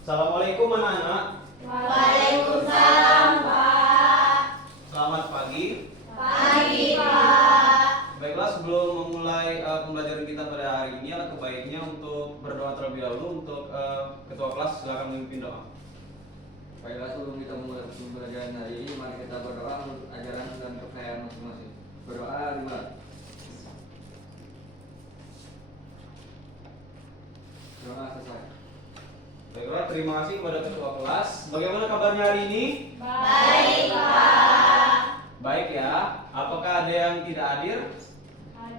Assalamualaikum anak-anak. Waalaikumsalam, Pak. Selamat pagi. Pagi, Pak. Baiklah, sebelum memulai pembelajaran kita pada hari ini, alangkah baiknya untuk berdoa terlebih dahulu. Untuk ketua kelas, silakan memimpin doa. Baiklah, sebelum kita memulai pembelajaran hari ini, mari kita berdoa untuk ajaran dan kepercayaan masing-masing. Berdoa dimulai. Doa selesai. Baiklah, terima kasih kepada ketua kelas. Bagaimana kabarnya hari ini? Baik, Pak. Baik ya. Apakah ada yang tidak hadir?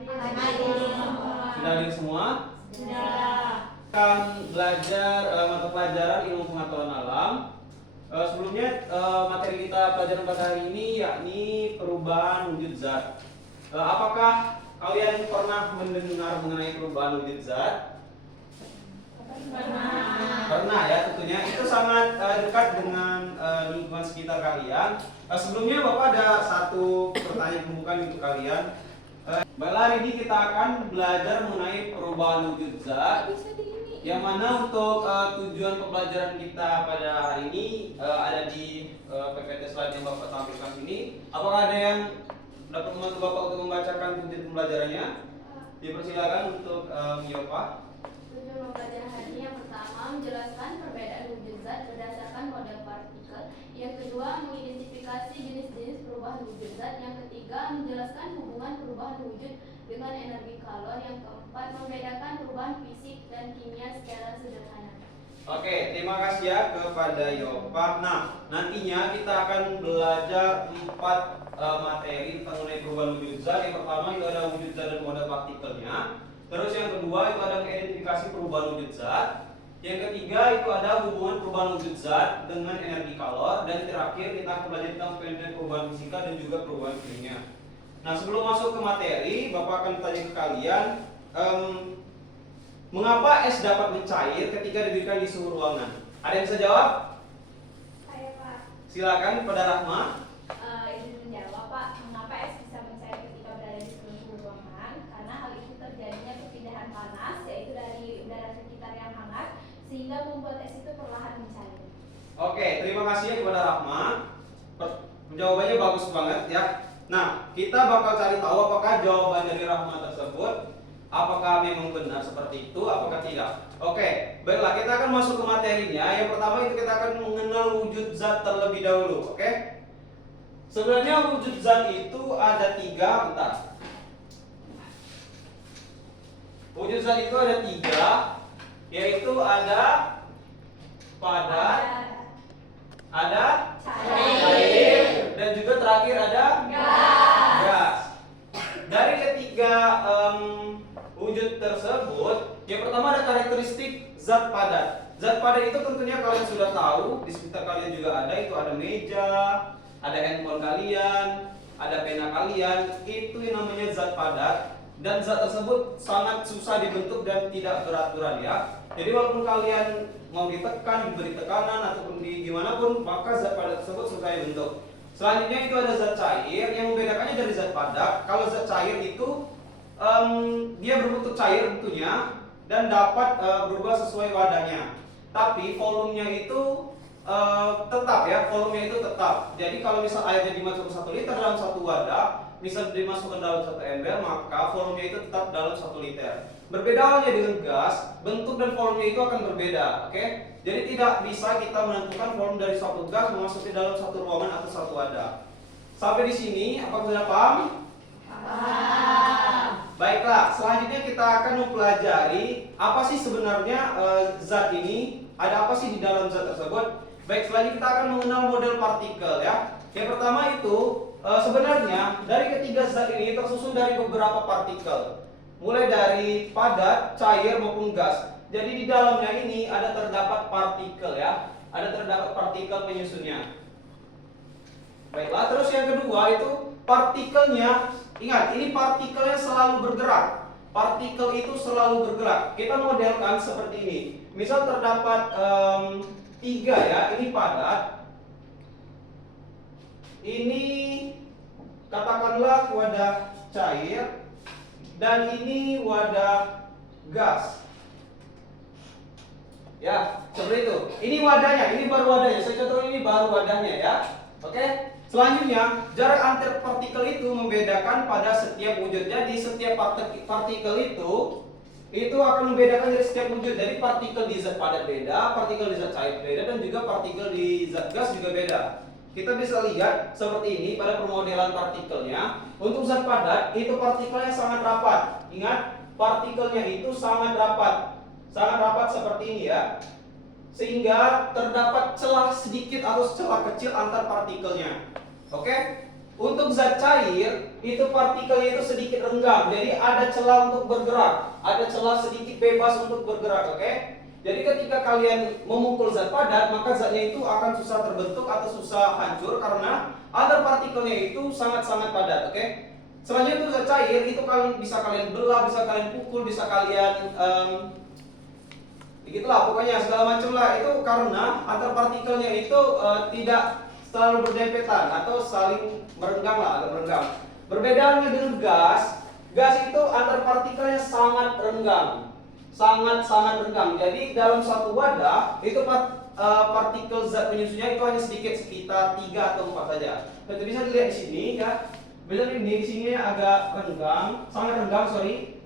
Hadir semua. Sudah hadir semua? Sudah. Akan belajar mata pelajaran ilmu pengetahuan alam. Sebelumnya materi kita pelajaran pada hari ini yakni perubahan wujud zat. Apakah kalian pernah mendengar mengenai perubahan wujud zat? Pernah ya, tentunya itu sangat dekat dengan lingkungan sekitar kalian. Sebelumnya Bapak ada satu pertanyaan pembukaan untuk kalian. Baiklah, hari ini kita akan belajar mengenai perubahan wujud zat. Yang mana untuk tujuan pembelajaran kita pada hari ini ada di PPT slide yang Bapak tampilkan ini. Apakah ada yang dapat membantu Bapak untuk membacakan tujuan pembelajarannya? Dipersilakan untuk Yopa. Tujuan pembelajaran hari ini yang pertama menjelaskan perbedaan wujud zat berdasarkan model partikel. Yang kedua mengidentifikasi jenis-jenis perubahan wujud zat. Yang ketiga menjelaskan hubungan perubahan wujud dengan energi kalor. Yang keempat membedakan perubahan fisik dan kimia secara sederhana. Oke, terima kasih ya kepada Yopa. Nah, nantinya kita akan belajar 4 materi tentang mengenai perubahan wujud zat. Yang pertama itu ada wujud zat dan model partikelnya. Terus yang kedua itu ada identifikasi perubahan wujud zat. Yang ketiga itu ada hubungan perubahan wujud zat dengan energi kalor. Dan terakhir kita akan belajar tentang perubahan fisika dan juga perubahan kimia. Nah, sebelum masuk ke materi, Bapak akan tanya ke kalian, mengapa es dapat mencair ketika diberikan di suhu ruangan? Ada yang bisa jawab? Saya Pak. Silakan pada Rahma. Izin menjawab Pak, mengapa es bisa mencair ketika berada di suhu ruangan? Karena hal itu terjadinya perpindahan panas, yaitu dari udara sekitar yang hangat, sehingga membuat es itu perlahan mencair. Oke, terima kasih kepada Rahma. Jawabannya bagus banget ya. Nah, kita bakal cari tahu apakah jawaban dari Rahma tersebut apakah memang benar seperti itu, apakah tidak. Oke, baiklah, kita akan masuk ke materinya. Yang pertama itu kita akan mengenal wujud zat terlebih dahulu. Oke, sebenarnya wujud zat itu ada 3. Bentar. Wujud zat itu ada 3, yaitu ada padat, ada cair, dan juga terakhir ada gas. Dari ketiga wujud tersebut, yang pertama ada karakteristik zat padat. Zat padat itu tentunya kalian sudah tahu, di sekitar kalian juga ada, itu ada meja, ada handphone kalian, ada pena kalian, itu yang namanya zat padat. Dan zat tersebut sangat susah dibentuk dan tidak beraturan ya. Jadi walaupun kalian mau ditekan, diberi tekanan ataupun di gimana pun, maka zat padat tersebut susah dibentuk. Selanjutnya itu ada zat cair. Yang membedakannya dari zat padat, kalau zat cair itu dia berbentuk cair tentunya dan dapat berubah sesuai wadahnya. Tapi volumenya itu tetap ya, volumenya itu tetap. Jadi kalau misal airnya dimasukkan 1 liter dalam satu wadah, misal dimasukkan dalam 1 ember, maka volumenya itu tetap dalam 1 liter. Berbeda halnya dengan gas, bentuk dan volumenya itu akan berbeda. Oke? Jadi tidak bisa kita menentukan volume dari suatu gas memasuki dalam satu ruangan atau satu wadah. Sampai di sini, apakah sudah paham? Paham. Baiklah, selanjutnya kita akan mempelajari apa sih sebenarnya zat ini, ada apa sih di dalam zat tersebut. Baik, selanjutnya kita akan mengenal model partikel ya. Yang pertama itu sebenarnya dari ketiga zat ini tersusun dari beberapa partikel, mulai dari padat, cair maupun gas. Jadi di dalamnya ini ada terdapat partikel ya, ada terdapat partikel penyusunnya. Baiklah, terus yang kedua itu partikelnya. Ingat, ini partikelnya selalu bergerak. Partikel itu selalu bergerak. Kita modelkan seperti ini. Misal terdapat 3 ya, ini padat. Ini katakanlah wadah cair dan ini wadah gas. Ya, seperti itu. Ini wadahnya, ini baru wadahnya. Saya contoh ini baru wadahnya ya. Oke. Selanjutnya, jarak antar partikel itu membedakan pada setiap wujud. Jadi setiap partikel itu akan membedakan dari setiap wujud. Jadi partikel di zat padat beda, partikel di zat cair beda, dan juga partikel di zat gas juga beda. Kita bisa lihat seperti ini pada permodelan partikelnya. Untuk zat padat itu partikelnya sangat rapat. Ingat, partikelnya itu sangat rapat seperti ini ya. Sehingga terdapat celah sedikit atau celah kecil antar partikelnya. Oke? Untuk zat cair itu partikelnya itu sedikit renggang. Jadi ada celah untuk bergerak, ada celah sedikit bebas untuk bergerak, oke? Jadi ketika kalian memukul zat padat, maka zatnya itu akan susah terbentuk atau susah hancur karena antar partikelnya itu sangat-sangat padat, oke? Selanjutnya untuk zat cair itu kalian bisa kalian belah, bisa kalian pukul, bisa kalian begitulah pokoknya segala macam lah, itu karena antar partikelnya itu tidak selalu berdempetan atau saling merenggang lah, agak merenggang. Berbedaannya dengan gas itu antar partikelnya sangat renggang, sangat renggang. Jadi dalam satu wadah itu partikel zat penyusunnya itu hanya sedikit, sekitar 3 atau 4 saja. Jadi bisa dilihat di sini ya. Bisa ini di sini agak renggang, sangat renggang,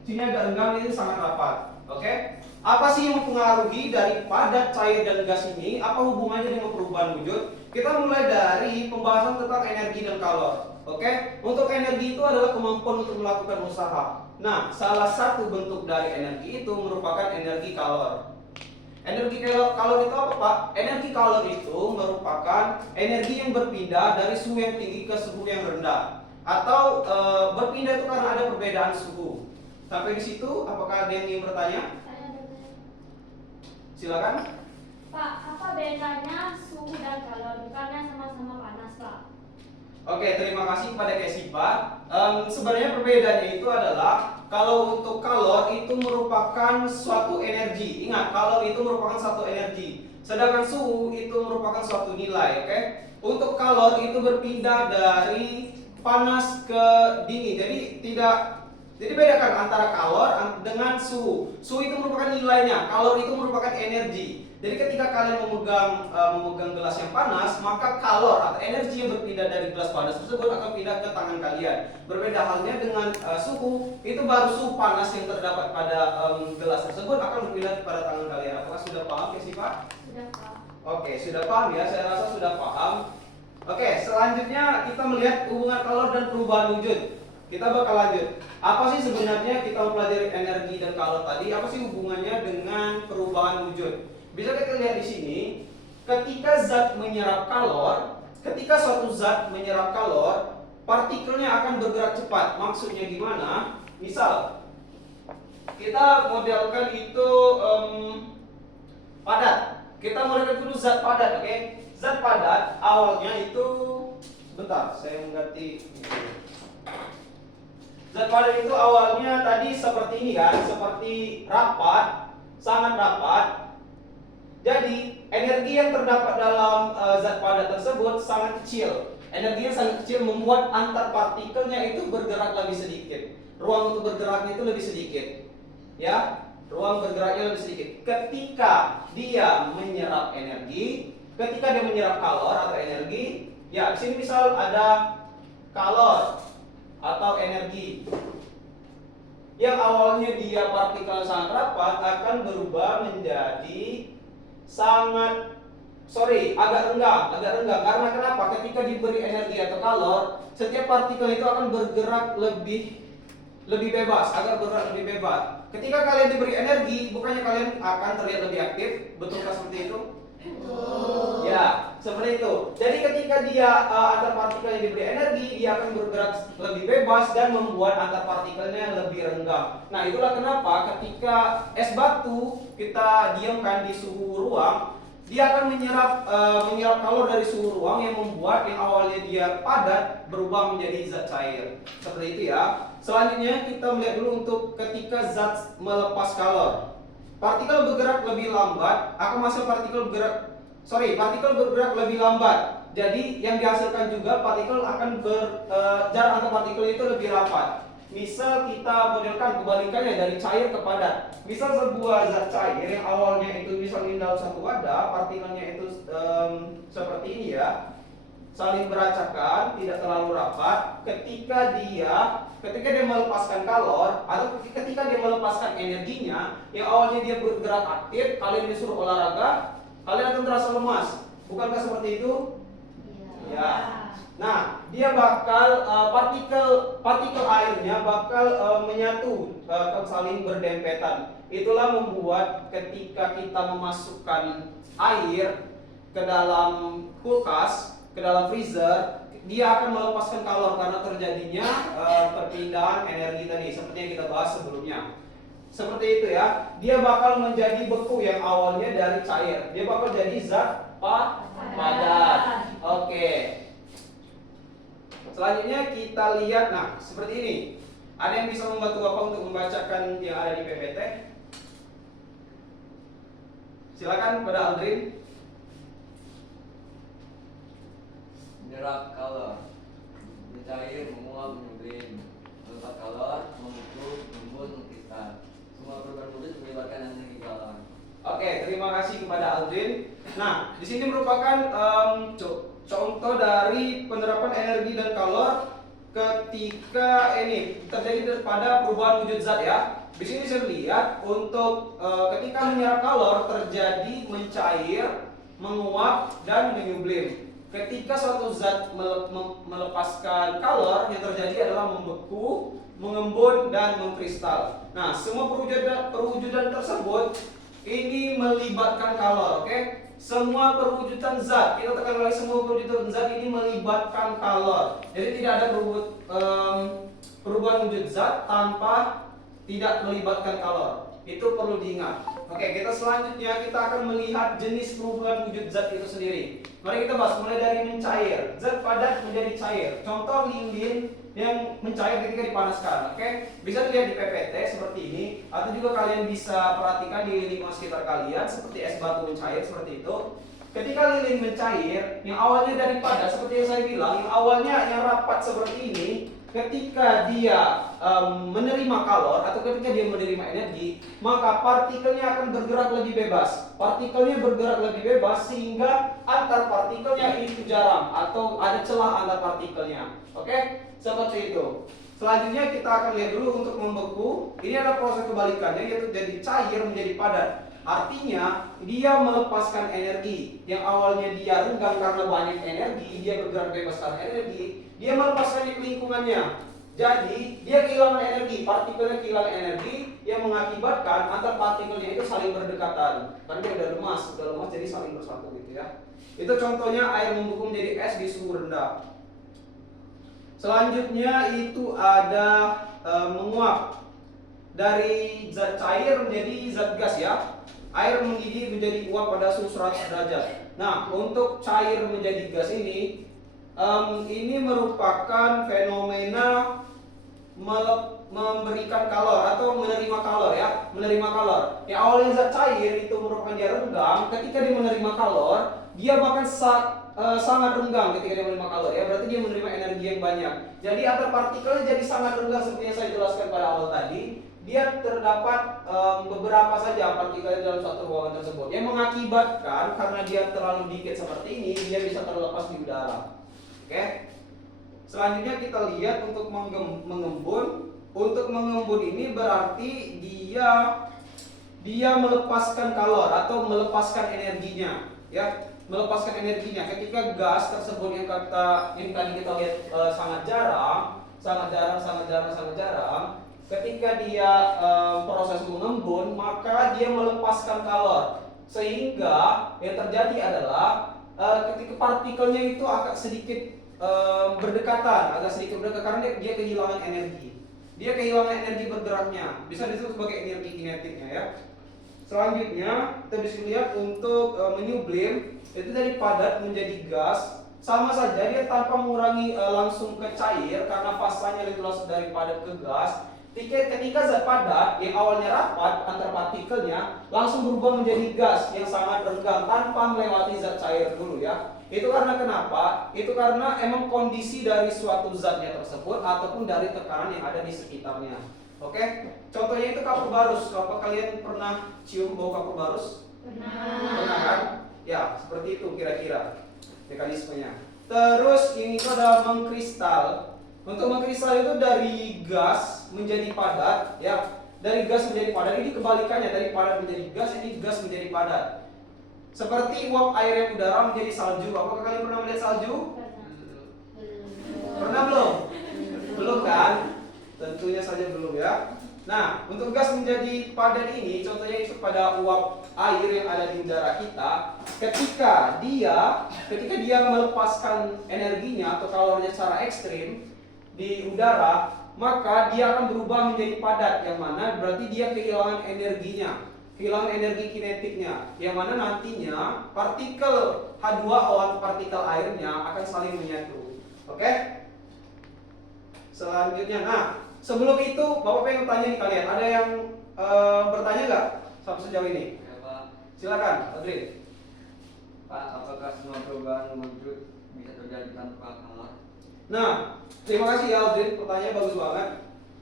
sini agak renggang, ini sangat rapat. Oke? Apa sih yang mempengaruhi dari padat, cair, dan gas ini? Apa hubungannya dengan perubahan wujud? Kita mulai dari pembahasan tentang energi dan kalor. Oke? Untuk energi itu adalah kemampuan untuk melakukan usaha. Nah, salah satu bentuk dari energi itu merupakan energi kalor. Energi kalor itu apa, Pak? Energi kalor itu merupakan energi yang berpindah dari suhu yang tinggi ke suhu yang rendah. Atau berpindah itu karena ada perbedaan suhu. Sampai di situ, apakah ada yang ingin bertanya? Silakan. Pak, apa bedanya suhu dan kalor? Bukannya sama-sama panas, Pak? Oke, terima kasih kepada Kesipa. Sebenarnya perbedaannya itu adalah kalau untuk kalor itu merupakan suatu energi. Ingat, kalor itu merupakan suatu energi. Sedangkan suhu itu merupakan suatu nilai. Oke? Untuk kalor itu berpindah dari panas ke dingin. Jadi bedakan antara kalor dengan suhu. Suhu itu merupakan nilainya, kalor itu merupakan energi. Jadi ketika kalian memegang gelas yang panas, maka kalor atau energi yang berpindah dari gelas panas tersebut akan pindah ke tangan kalian. Berbeda halnya dengan suhu, itu baru suhu panas yang terdapat pada gelas tersebut akan berpindah pada tangan kalian. Apakah sudah paham ya sih Pak? Sudah, Pak. Oke, sudah paham ya, saya rasa sudah paham. Oke, selanjutnya kita melihat hubungan kalor dan perubahan wujud. Kita bakal lanjut. Apa sih sebenarnya kita mempelajari energi dan kalor tadi? Apa sih hubungannya dengan perubahan wujud? Bisa kita lihat di sini, ketika suatu zat menyerap kalor, partikelnya akan bergerak cepat. Maksudnya gimana? Misal, kita modelkan itu padat. Kita modelkan dulu zat padat, oke? Zat padat awalnya itu, bentar, saya mengganti. Zat padat itu awalnya tadi seperti ini kan, seperti rapat, sangat rapat. Jadi energi yang terdapat dalam zat padat tersebut sangat kecil. Energi yang sangat kecil membuat antar partikelnya itu bergerak lebih sedikit. Ruang untuk bergeraknya itu lebih sedikit. Ya, ruang bergeraknya lebih sedikit. Ketika dia menyerap energi, ketika dia menyerap kalor atau energi, ya di sini misal ada kalor atau energi yang awalnya dia partikel sangat rapat akan berubah menjadi agak renggang karena kenapa? Ketika diberi energi atau kalor, setiap partikel itu akan bergerak lebih bebas, ketika kalian diberi energi, bukannya kalian akan terlihat lebih aktif, betulkah seperti itu? Ya, seperti itu. Jadi ketika dia antar partikel yang diberi energi, dia akan bergerak lebih bebas dan membuat antar partikelnya lebih renggang. Nah, itulah kenapa ketika es batu kita diamkan di suhu ruang, dia akan menyerap kalor dari suhu ruang yang membuat yang awalnya dia padat berubah menjadi zat cair. Seperti itu ya. Selanjutnya kita melihat dulu untuk ketika zat melepas kalor. Partikel bergerak lebih lambat, partikel bergerak lebih lambat. Jadi yang dihasilkan juga partikel akan jarak antar partikel itu lebih rapat. Misal kita modelkan kebalikannya dari cair ke padat. Misal sebuah zat cair yang awalnya itu misalnya dalam satu wadah, partikelnya itu seperti ini ya, saling beracakan, tidak terlalu rapat. Ketika dia melepaskan kalor atau ketika dia melepaskan energinya, yang awalnya dia bergerak aktif, kalian disuruh olahraga, kalian akan terasa lemas. Bukankah seperti itu? Ya. Nah, dia bakal partikel airnya bakal menyatu, saling berdempetan. Itulah membuat ketika kita memasukkan air ke dalam kulkas, ke dalam freezer, dia akan melepaskan kalor karena terjadinya perpindahan energi tadi seperti yang kita bahas sebelumnya. Seperti itu ya. Dia bakal menjadi beku yang awalnya dari cair. Dia bakal jadi zat padat. Oke. Selanjutnya kita lihat, nah seperti ini. Ada yang bisa membantu Bapak untuk membacakan yang ada di PPT? Silakan pada Aldrin. Menyerap kalor, mencair, menguap, menyublim, melepas kalor, membentuk, mengembun, mengkristal. Semua perubahan wujud melibatkan energi kalor. Oke, terima kasih kepada Aldrin. Nah, di sini merupakan contoh dari penerapan energi dan kalor ketika ini terjadi pada perubahan wujud zat ya. Di sini saya lihat untuk ketika menyerap kalor terjadi mencair, menguap dan menyublim. Ketika suatu zat melepaskan kalor, yang terjadi adalah membeku, mengembun dan mengkristal. Nah, semua perwujudan tersebut ini melibatkan kalor, oke? Semua perwujudan zat, kita tekan lagi, semua perwujudan zat ini melibatkan kalor. Jadi tidak ada perubahan wujud zat tanpa tidak melibatkan kalor. Itu perlu diingat. Oke, kita selanjutnya kita akan melihat jenis perubahan wujud zat itu sendiri. Mari kita bahas mulai dari mencair. Zat padat menjadi cair. Contoh lilin yang mencair ketika dipanaskan. Oke, bisa dilihat di PPT seperti ini, atau juga kalian bisa perhatikan di lingkungan sekitar kalian seperti es batu mencair seperti itu. Ketika lilin mencair, yang awalnya dari padat seperti yang saya bilang, yang awalnya yang rapat seperti ini, ketika dia menerima kalor atau ketika dia menerima energi, maka partikelnya akan bergerak lebih bebas. Partikelnya bergerak lebih bebas sehingga antar partikelnya itu jarang atau ada celah antar partikelnya. Oke, seperti itu. Selanjutnya kita akan lihat dulu untuk membeku. Ini adalah proses kebalikannya, yaitu dari cair menjadi padat. Artinya dia melepaskan energi. Yang awalnya dia renggang karena banyak energi, dia bergerak bebas karena energi, dia melepaskan ke lingkungannya. Jadi dia kehilangan energi, partikelnya kehilangan energi yang mengakibatkan antar partikelnya itu saling berdekatan. Karena dia udah lemas jadi saling bersatu gitu ya. Itu contohnya air membeku menjadi es di suhu rendah. Selanjutnya itu ada menguap dari zat cair menjadi zat gas ya. Air mendidih menjadi uap pada suhu 100 derajat. Nah, untuk cair menjadi gas ini merupakan fenomena memberikan kalor atau menerima kalor ya, menerima kalor. Yang awalnya zat cair itu merupakan dia renggang, ketika dia menerima kalor, dia bahkan sangat renggang ketika dia menerima kalor ya, berarti dia menerima energi yang banyak. Jadi antar partikelnya jadi sangat renggang seperti yang saya jelaskan pada awal tadi. Dia terdapat beberapa saja partikel dalam satu ruangan tersebut yang mengakibatkan karena dia terlalu dikit seperti ini, dia bisa terlepas di udara. Oke. Selanjutnya kita lihat untuk mengembun. Untuk mengembun ini berarti dia melepaskan kalor atau melepaskan energinya, ya, melepaskan energinya. Ketika gas tersebut yang tadi kita lihat sangat jarang. Ketika dia proses mengembun, maka dia melepaskan kalor, sehingga yang terjadi adalah ketika partikelnya itu agak sedikit berdekatan karena dia kehilangan energi. Dia kehilangan energi bergeraknya, bisa disebut sebagai energi kinetiknya ya. Selanjutnya kita bisa lihat untuk menyublim, itu dari padat menjadi gas. Sama saja dia tanpa mengurangi langsung ke cair karena fasanya itu langsung dari padat ke gas. ketika zat padat yang awalnya rapat antar partikelnya langsung berubah menjadi gas yang sangat renggang tanpa melewati zat cair dulu ya. Itu karena kenapa? Itu karena emang kondisi dari suatu zatnya tersebut ataupun dari tekanan yang ada di sekitarnya. Oke? Contohnya itu kapur barus. Apa kalian pernah cium bau kapur barus? Pernah kan? Ya, seperti itu kira-kira mekanismenya. Terus ini itu adalah mengkristal. Untuk mengkristal itu dari gas menjadi padat, ya. Dari gas menjadi padat, ini kebalikannya, dari padat menjadi gas, ini gas menjadi padat. Seperti uap air yang udara menjadi salju. Apakah kalian pernah melihat salju? Pernah belum? Belum kan? Tentunya saja belum ya. Nah, untuk gas menjadi padat ini, contohnya itu pada uap air yang ada di udara kita, ketika dia melepaskan energinya atau kalorinya secara ekstrim di udara, maka dia akan berubah menjadi padat, yang mana berarti dia kehilangan energinya, kehilangan energi kinetiknya, yang mana nantinya partikel H2O atau partikel airnya akan saling menyatu. Oke? Selanjutnya, nah sebelum itu Bapak pengen tanya nih kalian, ada yang bertanya nggak sampai sejauh ini? Ya, Pak. Silakan, Adri. Pak, apakah semua perubahan wujud bisa terjadi tanpa kalor? Nah, terima kasih ya Aldrin, pertanyaannya bagus banget.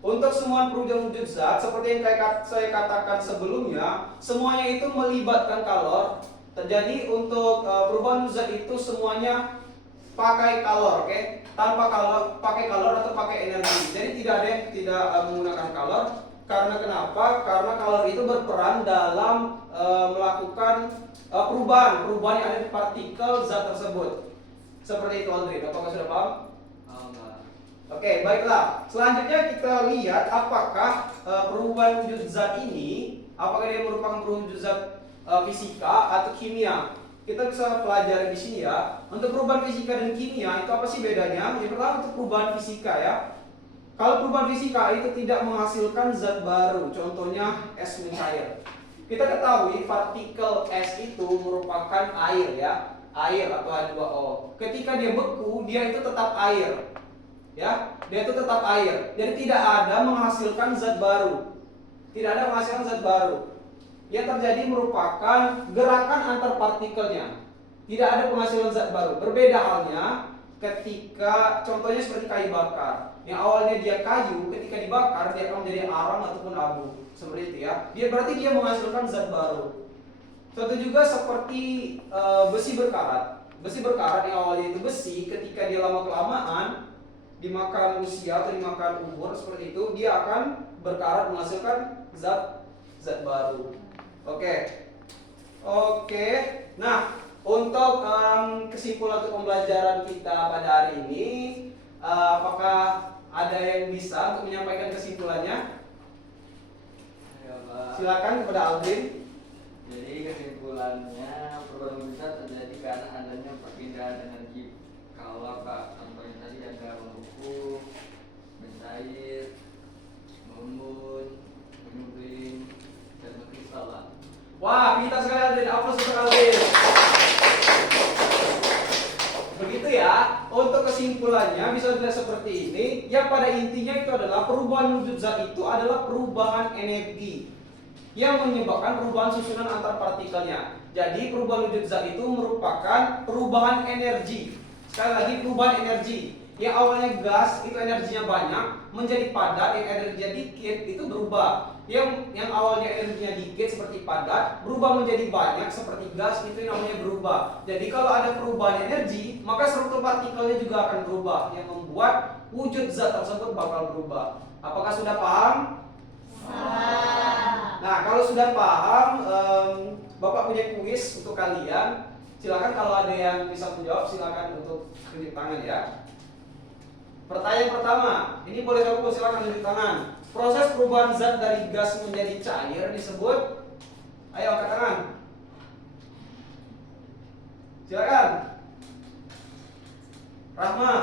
Untuk semua perubahan wujud zat, seperti yang saya katakan sebelumnya, semuanya itu melibatkan kalor. Jadi untuk perubahan wujud zat itu semuanya pakai kalor, oke? Tanpa kalor, pakai kalor atau pakai energi. Jadi tidak ada yang tidak menggunakan kalor. Karena kenapa? Karena kalor itu berperan dalam melakukan perubahan yang ada di partikel zat tersebut. Seperti itu Aldrin, apakah sudah paham? Oke, baiklah. Selanjutnya kita lihat apakah perubahan wujud zat ini, apakah dia merupakan perubahan wujud zat fisika atau kimia. Kita bisa pelajari di sini ya. Untuk perubahan fisika dan kimia itu apa sih bedanya? Yang pertama untuk perubahan fisika ya. Kalau perubahan fisika itu tidak menghasilkan zat baru, contohnya es mencair. Kita ketahui partikel es itu merupakan air ya, air atau H2O. Ketika dia beku, dia itu tetap air. Ya, dia itu tetap air. Jadi tidak ada menghasilkan zat baru. Tidak ada menghasilkan zat baru. Yang terjadi merupakan gerakan antar partikelnya. Tidak ada penghasilan zat baru. Berbeda halnya ketika contohnya seperti kayu bakar. Yang awalnya dia kayu, ketika dibakar dia akan menjadi arang ataupun abu. Seperti itu ya. Dia berarti dia menghasilkan zat baru. Contoh juga seperti besi berkarat. Besi berkarat yang awalnya itu besi, ketika dia lama kelamaan dimakan usia atau dimakan umur seperti itu, dia akan berkarat menghasilkan zat baru. Oke. Nah, untuk kesimpulan untuk pembelajaran kita pada hari ini, apakah ada yang bisa untuk menyampaikan kesimpulannya? Ya, Pak. Silakan kepada Aldrin. Jadi kesimpulannya perubahan wujud zat terjadi karena adanya perpindahan energi kalor, Pak. Contohnya tadi ada membeku, mencair, mengembun, menyublim, dan mengkristal, Pak. Wah, pintar sekali Aldrin. Aplaus untuk Aldrin. Begitu ya. Untuk kesimpulannya bisa dilihat seperti ini. Yang pada intinya itu adalah perubahan wujud zat itu adalah perubahan energi yang menyebabkan perubahan susunan antar partikelnya. Jadi perubahan wujud zat itu merupakan perubahan energi. Sekali lagi perubahan energi. Yang awalnya gas itu energinya banyak menjadi padat, yang energinya dikit itu berubah. Yang awalnya energinya dikit seperti padat berubah menjadi banyak seperti gas, itu namanya berubah. Jadi kalau ada perubahan energi, maka struktur partikelnya juga akan berubah, yang membuat wujud zat tersebut bakal berubah. Apakah sudah paham? Nah, kalau sudah paham, Bapak punya kuis untuk kalian. Silakan kalau ada yang bisa menjawab, silakan untuk tunjuk tangan ya. Pertanyaan pertama, ini boleh kamu silakan tunjuk tangan. Proses perubahan zat dari gas menjadi cair disebut, ayo angkat tangan. Silakan. Rahma.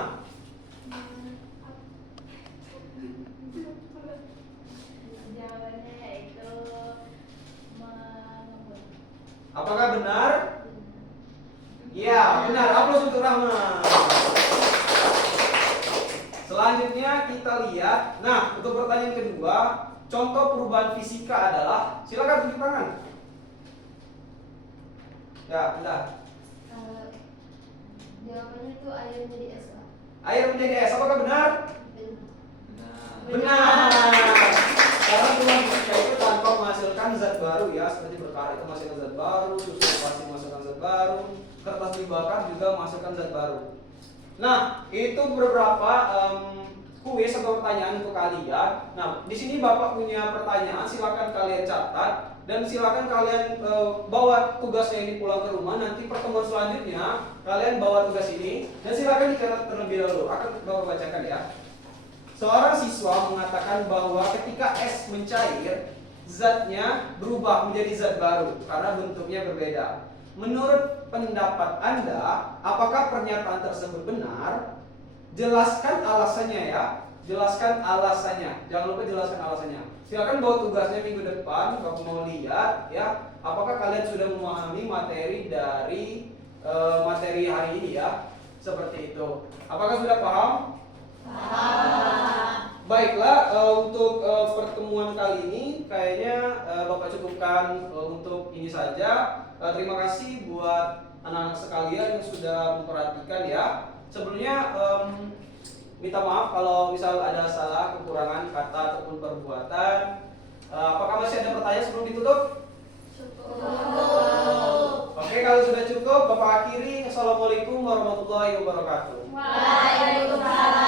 Jawabannya yaitu mengembun. Apakah benar? Ya, benar. Aplaus untuk Rahma. Selanjutnya kita lihat. Nah, untuk pertanyaan kedua, contoh perubahan fisika adalah, silakan tunjuk tangan. Ya, bentar. Jawabannya itu air menjadi es, Pak. Air menjadi es, apakah benar? Benar. Benar. Karena perubahan fisika itu tanpa menghasilkan zat baru ya, seperti berkarat itu menghasilkan zat baru, susu plastik menghasilkan zat baru, kertas dibakar juga menghasilkan zat baru. Nah, itu beberapa kuis atau pertanyaan untuk kalian. Nah, di sini Bapak punya pertanyaan, silakan kalian catat dan silakan kalian bawa tugasnya ini pulang ke rumah. Nanti pertemuan selanjutnya kalian bawa tugas ini dan silakan dicatat terlebih dahulu. Akan Bapak bacakan ya. Seorang siswa mengatakan bahwa ketika es mencair, zatnya berubah menjadi zat baru karena bentuknya berbeda. Menurut pendapat Anda, apakah pernyataan tersebut benar? Jelaskan alasannya ya. Jelaskan alasannya. Jangan lupa jelaskan alasannya. Silakan bawa tugasnya minggu depan. Bapak mau lihat ya, apakah kalian sudah memahami materi dari materi hari ini ya. Seperti itu. Apakah sudah paham? Baiklah, untuk pertemuan kali ini kayaknya Bapak cukupkan untuk ini saja. Terima kasih buat anak-anak sekalian yang sudah memperhatikan ya. Sebelumnya minta maaf kalau misal ada salah, kekurangan kata ataupun perbuatan. Apakah masih ada pertanyaan sebelum ditutup? Oke, kalau sudah cukup, Bapak akhiri. Assalamualaikum warahmatullahi wabarakatuh. Waalaikumsalam.